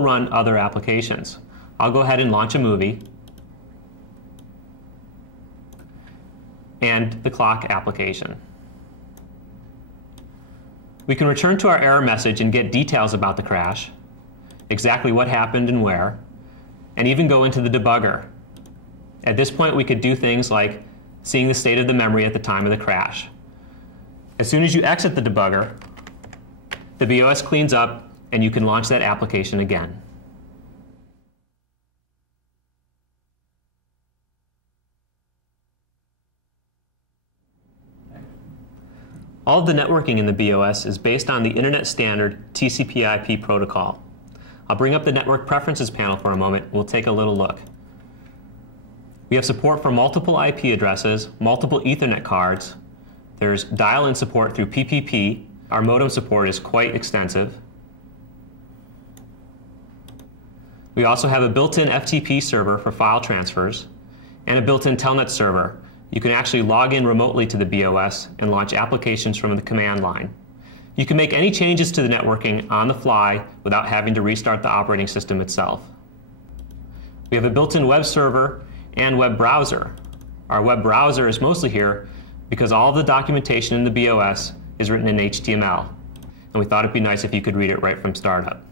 run other applications. I'll go ahead and launch a movie and the clock application. We can return to our error message and get details about the crash, exactly what happened and where, and even go into the debugger. At this point, we could do things like seeing the state of the memory at the time of the crash. As soon as you exit the debugger, the BeOS cleans up and you can launch that application again. All of the networking in the BeOS is based on the Internet Standard TCP/IP protocol. I'll bring up the Network Preferences panel for a moment. We'll take a little look. We have support for multiple IP addresses, multiple Ethernet cards. There's dial-in support through PPP. Our modem support is quite extensive. We also have a built-in FTP server for file transfers and a built-in Telnet server. You can actually log in remotely to the BeOS and launch applications from the command line. You can make any changes to the networking on the fly without having to restart the operating system itself. We have a built-in web server and web browser. Our web browser is mostly here because all of the documentation in the BeOS is written in HTML, and we thought it'd be nice if you could read it right from startup.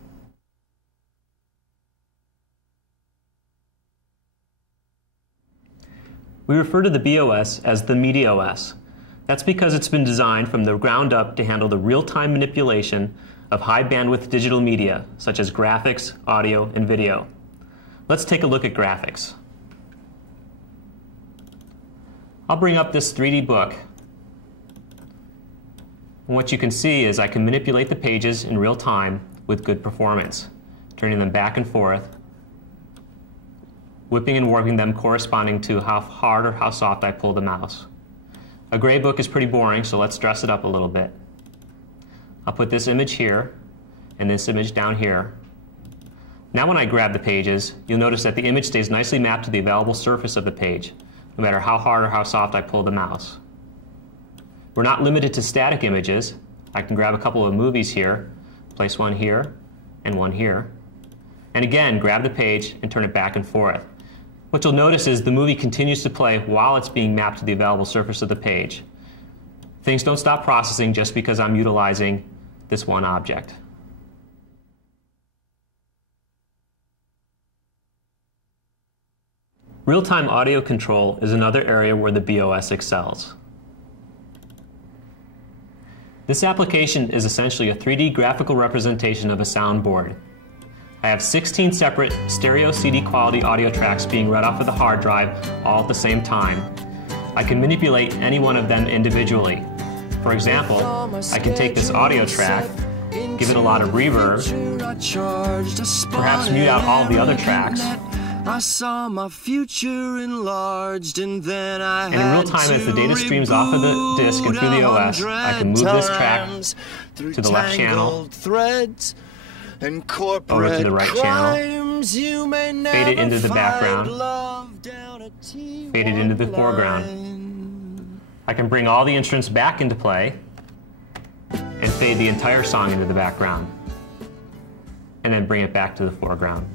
We refer to the BeOS as the MediaOS. That's because it's been designed from the ground up to handle the real-time manipulation of high-bandwidth digital media, such as graphics, audio, and video. Let's take a look at graphics. I'll bring up this 3D book. And what you can see is I can manipulate the pages in real time with good performance, turning them back and forth, whipping and warping them corresponding to how hard or how soft I pull the mouse. A gray book is pretty boring, so let's dress it up a little bit. I'll put this image here and this image down here. Now when I grab the pages, you'll notice that the image stays nicely mapped to the available surface of the page, no matter how hard or how soft I pull the mouse. We're not limited to static images. I can grab a couple of movies here, place one here and one here, and again grab the page and turn it back and forth. What you'll notice is the movie continues to play while it's being mapped to the available surface of the page. Things don't stop processing just because I'm utilizing this one object. Real-time audio control is another area where the BeOS excels. This application is essentially a 3D graphical representation of a soundboard. I have 16 separate stereo CD quality audio tracks being read off of the hard drive all at the same time. I can manipulate any one of them individually. For example, I can take this audio track, give it a lot of reverb, perhaps mute out all of the other tracks, I saw my future enlarged, and then and in real time, as the data streams off of the disk and through the OS, I can move this track to the left channel, over to the right channel, fade it into the background, fade it into the foreground. I can bring all the instruments back into play and fade the entire song into the background, and then bring it back to the foreground.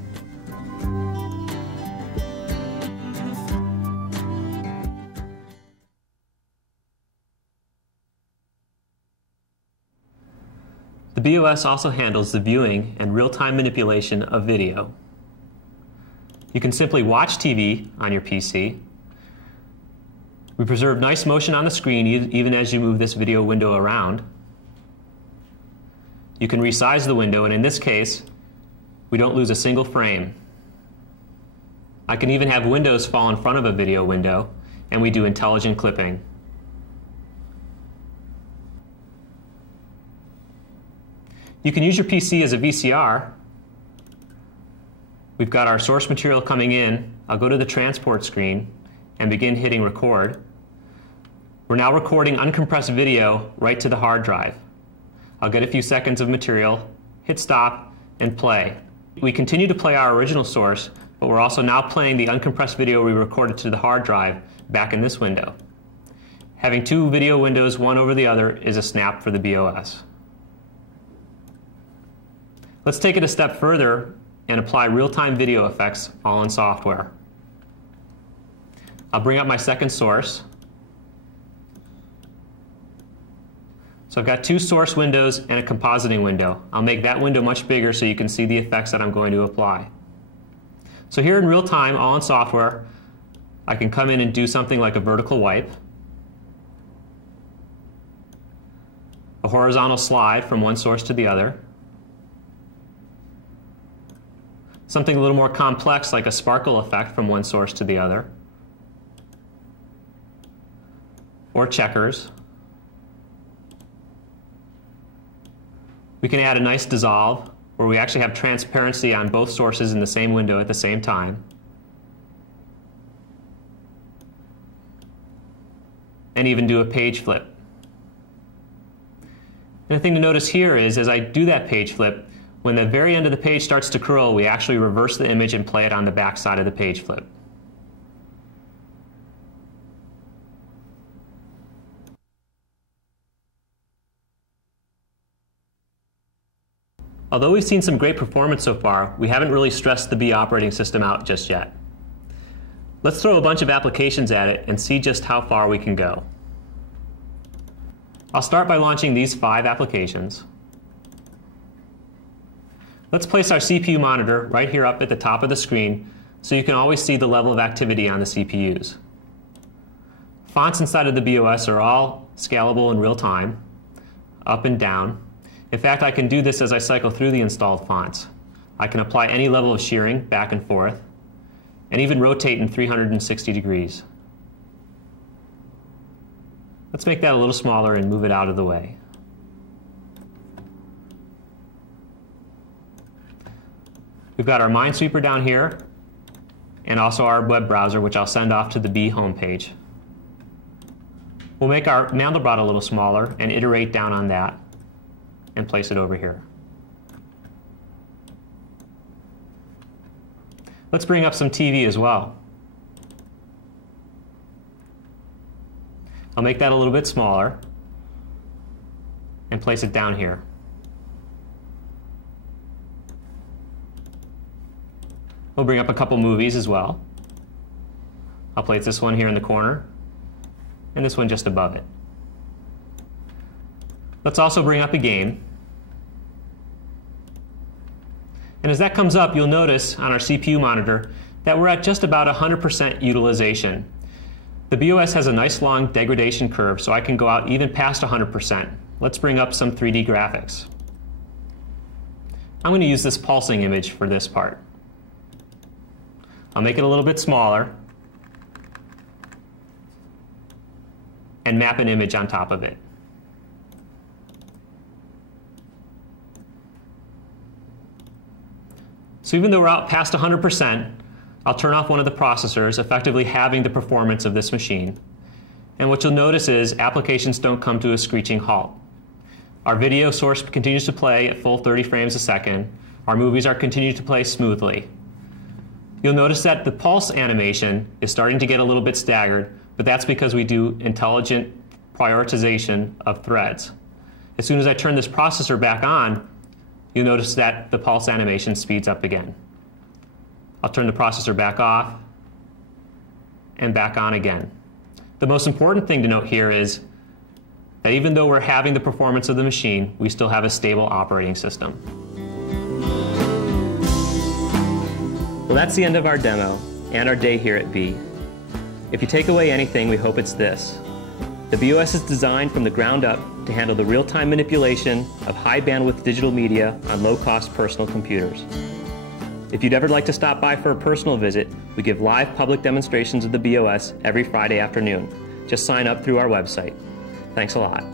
The BeOS also handles the viewing and real-time manipulation of video. You can simply watch TV on your PC. We preserve nice motion on the screen even as you move this video window around. You can resize the window, and in this case, we don't lose a single frame. I can even have windows fall in front of a video window, and we do intelligent clipping. You can use your PC as a VCR. We've got our source material coming in. I'll go to the transport screen and begin hitting record. We're now recording uncompressed video right to the hard drive. I'll get a few seconds of material, hit stop, and play. We continue to play our original source, but we're also now playing the uncompressed video we recorded to the hard drive back in this window. Having two video windows, one over the other, is a snap for the BeOS. Let's take it a step further and apply real-time video effects all in software. I'll bring up my second source. So I've got two source windows and a compositing window. I'll make that window much bigger so you can see the effects that I'm going to apply. So here in real time, all in software, I can come in and do something like a vertical wipe, a horizontal slide from one source to the other, something a little more complex like a sparkle effect from one source to the other, or checkers. We can add a nice dissolve where we actually have transparency on both sources in the same window at the same time. And even do a page flip. And the thing to notice here is, as I do that page flip, when the very end of the page starts to curl, we actually reverse the image and play it on the back side of the page flip. Although we've seen some great performance so far, we haven't really stressed the B operating system out just yet. Let's throw a bunch of applications at it and see just how far we can go. I'll start by launching these 5 applications. Let's place our CPU monitor right here up at the top of the screen so you can always see the level of activity on the CPUs. Fonts inside of the BeOS are all scalable in real time, up and down. In fact, I can do this as I cycle through the installed fonts. I can apply any level of shearing back and forth, and even rotate in 360 degrees. Let's make that a little smaller and move it out of the way. We've got our Minesweeper down here, and also our web browser, which I'll send off to the B homepage. We'll make our Mandelbrot a little smaller and iterate down on that and place it over here. Let's bring up some TV as well. I'll make that a little bit smaller and place it down here. We'll bring up a couple movies as well. I'll place this one here in the corner and this one just above it. Let's also bring up a game. And as that comes up, you'll notice on our CPU monitor that we're at just about 100% utilization. The BeOS has a nice long degradation curve, so I can go out even past 100%. Let's bring up some 3D graphics. I'm going to use this pulsing image for this part. I'll make it a little bit smaller and map an image on top of it. So even though we're out past 100%, I'll turn off one of the processors, effectively halving the performance of this machine. And what you'll notice is applications don't come to a screeching halt. Our video source continues to play at full 30 frames a second. Our movies are continuing to play smoothly. You'll notice that the pulse animation is starting to get a little bit staggered, but that's because we do intelligent prioritization of threads. As soon as I turn this processor back on, you'll notice that the pulse animation speeds up again. I'll turn the processor back off and back on again. The most important thing to note here is that even though we're having the performance of the machine, we still have a stable operating system. Well, that's the end of our demo and our day here at B. If you take away anything, we hope it's this. The BeOS is designed from the ground up to handle the real-time manipulation of high-bandwidth digital media on low-cost personal computers. If you'd ever like to stop by for a personal visit, we give live public demonstrations of the BeOS every Friday afternoon. Just sign up through our website. Thanks a lot.